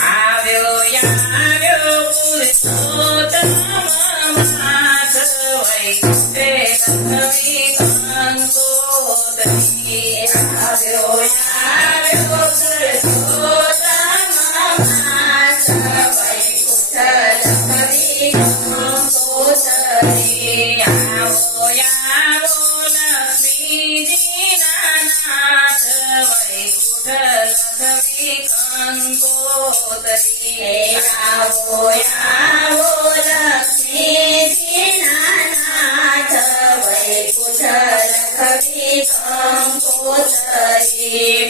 આવ્યો આવ્યો પુરુષોત્તમ માસ વૈકુંઠે લખવી કંકોત્રી આવ્યો આવ્યો પુરુષોત્તમ માસ વૈકુંઠ લખવી કંકોત્રી આવો આવો લક્ષ્મીજીના નાથ વૈકુંઠ લખવી કંકોત્રી આવો આવો લક્ષ્મીજીના નાથ વૈકુંઠ લખવી કંકોત્રી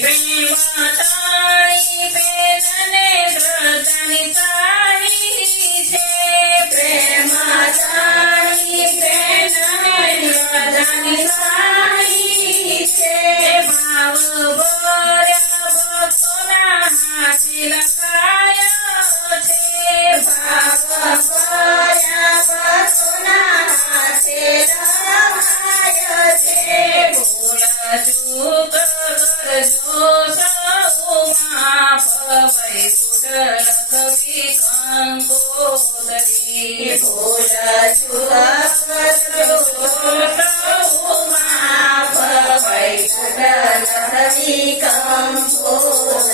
પ્રેમ તાળી પેનને વ્રતની સારી છે પ્રેમ તાળી પેનને વ્રતની સારી છે ભાવ ભર્યા ભક્તોના હાથે લખાયો છે ભાવ ભર્યા ભક્તોના હાથે લખાયો છે ભૂલ ચૂક કરજો સૌ માફ વૈકુંઠ લખવી કંકોત્રી ભૂલ ચૂક કરજો સૌ માફ વૈકુંઠ લખવી કંકોત્રી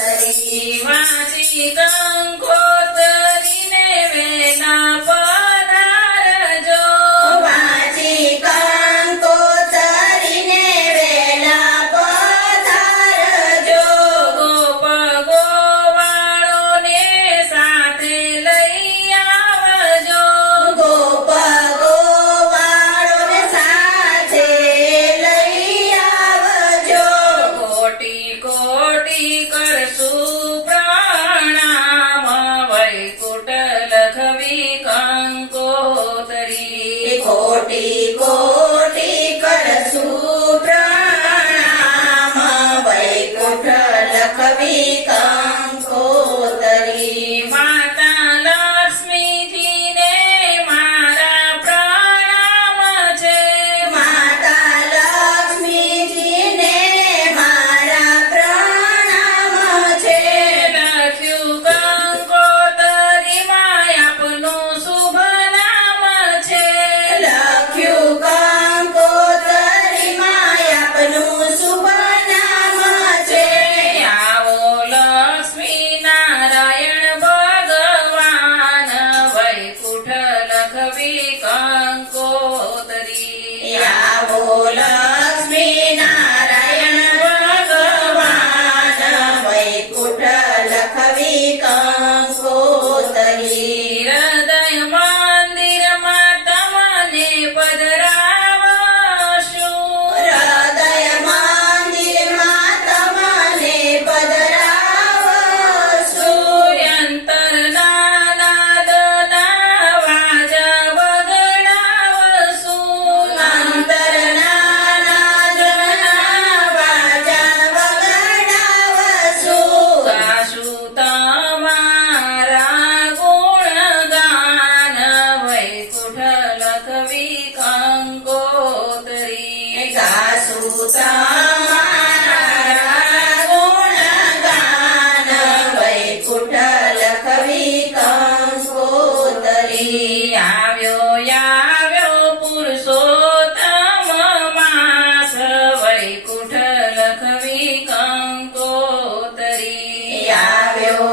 વાંચી કંકોત્રીને વેલા પધારજો વાંચી કંકોત્રીને વેલા પધારજો ગોપ ગોવાળોને સાથે લઈ આવજો ગોપ ગોવાળોને સાથે લઈ આવજો કોટી કોટી કરશું પ્રણામ વૈકુંઠ લખવી કંકોત્રી કોટી કોટી કરશું પ્રણામ વૈકુંઠ લખવી કંકોત્રી માતા લક્ષ્મીજીને મારા પ્રણામ છે માતા લક્ષ્મીજીને મારા પ્રણામ છે લખ્યું કંકોત્રીમાં આપનું શુભ નામ છે લખ્યું કંકોત્રીમાં આપનું શુભ નામ છે આવો લક્ષ્મી નારાયણ ભગવાન વૈકુંઠ લખવી કંકોત્રી આવો લક્ષ્મી નારાયણ ભગવાન વૈકુંઠ લખવી કંકોત્રી હૃદય મંદિરમાં તમને પધરાવશું હૃદય મંદિરમાં તમને પધરાવશું અંતરના નાદના વાજા વગડાવશું અંતરના નાદના વાજા વગડાવશું ગાશું તમારા ગુણગાન વૈકુંઠ લખવી કંકોત્રી ગાશું તમારા ગુણગાન વૈકુંઠ લખવી કંકોત્રી આવ્યો આવ્યો પુરુષોત્તમ માસ વૈકુંઠ લખવી કંકોત્રી આવ્યો